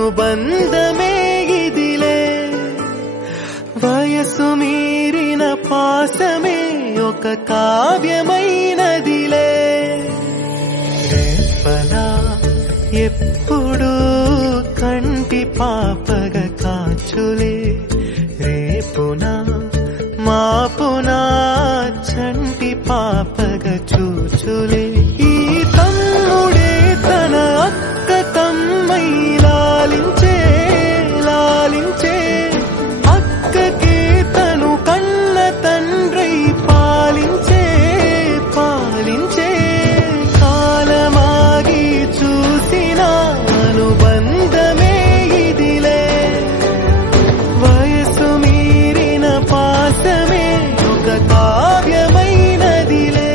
అనుబంధమే ఇదిలే వయసు మీరిన పాసమే ఒక కావ్యమైనదిలే రేపలా ఎప్పుడు కంటి పాపగ కాచులే రేపునా మాపునా చంటి పాపగ చూచులే ఈ తమ్ముడే తన అక్క తమ్మై లాలించే లాలించే అక్కకే తను కన్న తండ్రై పాలించే పాలించే కాలమాగి చూసిన అనుబంధమే ఇదిలే వయసు మీరిన పాసమే ఒక కావ్యమైనదిలే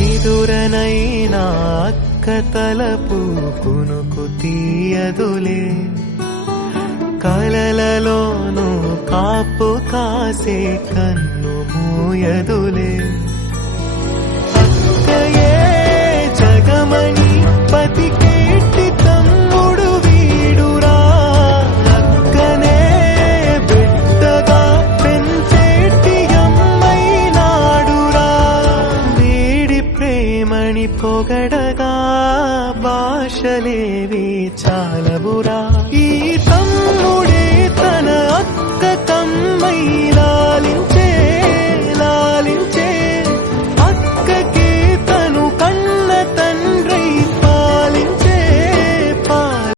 నిదురనైనా అక్క తలపు కునుకు తీయదులే కలలలోనూ కాపు కాసే కన్ను మూయదులే అక్కయే జగమణి పతికేటి తమ్ముడు వీడురా అక్కనే బిడ్డగా పెంచేటి అమ్మైనాడురా వీడి ప్రేమని పొగడగా భాషలేవి చాలవురా ఈ